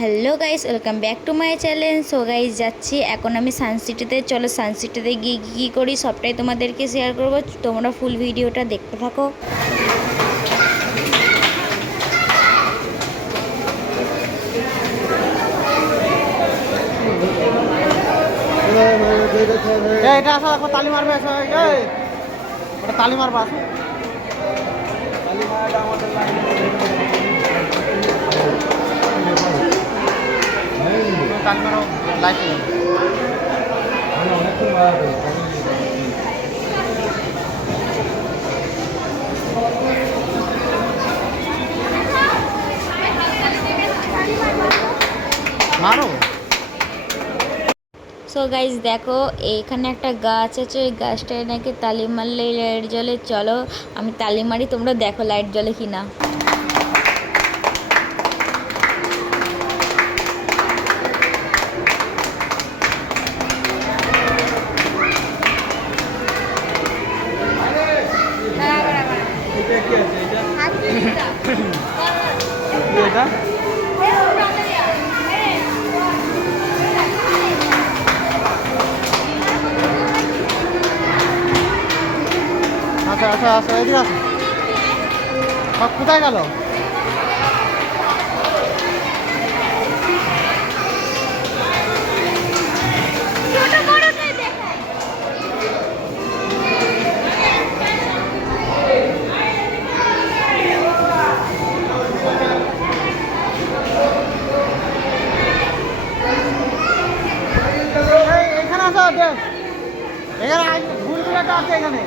Hello guys, welcome back to my channel. So guys, যাচ্ছি এখন আমি সানসিটিতে। চলো সানসিটিতে গিয়ে কী করি সবটাই তোমাদেরকে শেয়ার করবো। তোমরা ফুল ভিডিওটা দেখতে থাকো। এটা আসো, এখন তালি মারবে। আসো, ওটা তালি মারবা। আসো, তালি মারো, লাইট মারো। সো গাইস দেখো, এইখানে একটা গাছ আছে। ওই গাছটায় নাকি তালি মারলে লাইট জ্বলে। চলো আমি তালি মারি, তোমরা দেখো লাইট জ্বলে কি না। এটা আচ্ছা আচ্ছা আচ্ছা, এদিকে আসো। কোথায় গেল? এখানে আসো, এখানে বুলবুলাটা আছে এখানে।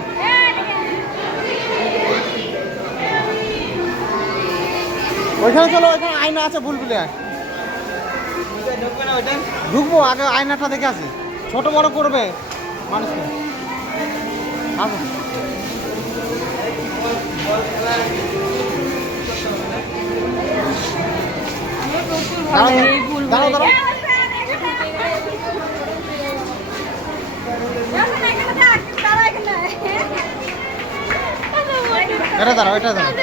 ওইখানে চলো, ওইখানে আয়না আছে বুলবুলে। ঢুকবো, আগে আয়নাটা দেখে আসি। ছোট বড় করবে মানুষকে। আসো, দাঁড়াও দাঁড়াও। এটা দাঁড়াও, এটা দাঁড়াও।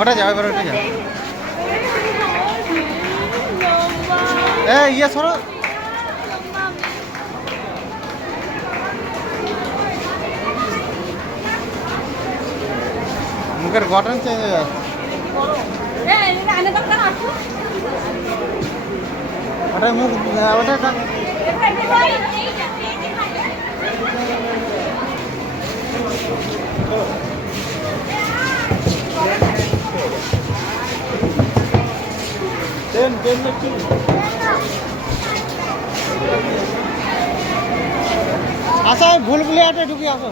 ওটা যাও, এবার ওটা যাও। ইয়ে সরো। মুখের গঠন চেঞ্জ হয়ে যাচ্ছে। ওটা মুখ, ওটা আসো, ভুলভুলি হাটে ঢুকি। আসো,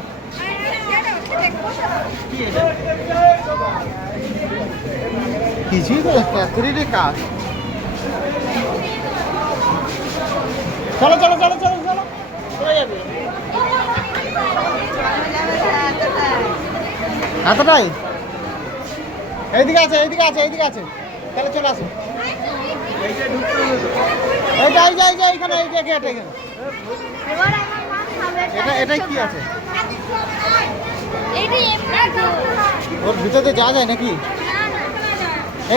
কিছুই তো থ্রিডি কাজ। চলো চলো চলো চলো চলো, এতটাই? এইদিকে আছে, এইদিকে আছে, এইদিকে আছে। তাহলে চলে আসো। এইটা এই যে এইখানে, এই যে গেট এখানে। এটাই কি আছে? ওর ভিতরে যাওয়া যায় নাকি?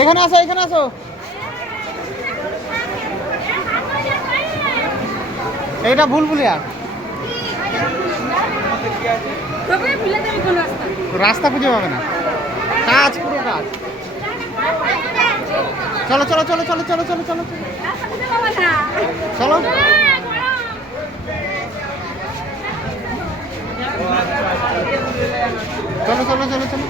এখানে আসো, এখানে আসো। এইটা ভুলভুলিয়া। রাস্তা খুঁজে পাবে না, কাজ, পুরো কাজ। চলো চলো চলো চলো চলো চলো চলো চলো। চলো চলো চলো চলো।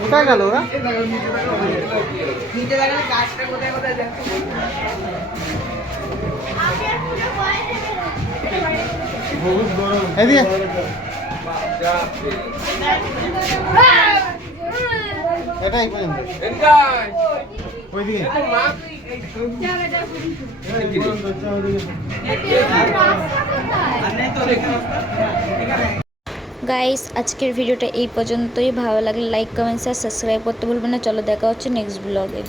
কোথায় গেল ওরা? এদিকে এটাই পর্যন্ত, ওইদিকে। গাইস, আজকের ভিডিওটা এই পর্যন্তই। ভালো লাগলে লাইক, কমেন্ট আর সাবস্ক্রাইব করতে ভুলবেন না। চলো দেখা হচ্ছে নেক্সট ব্লগে।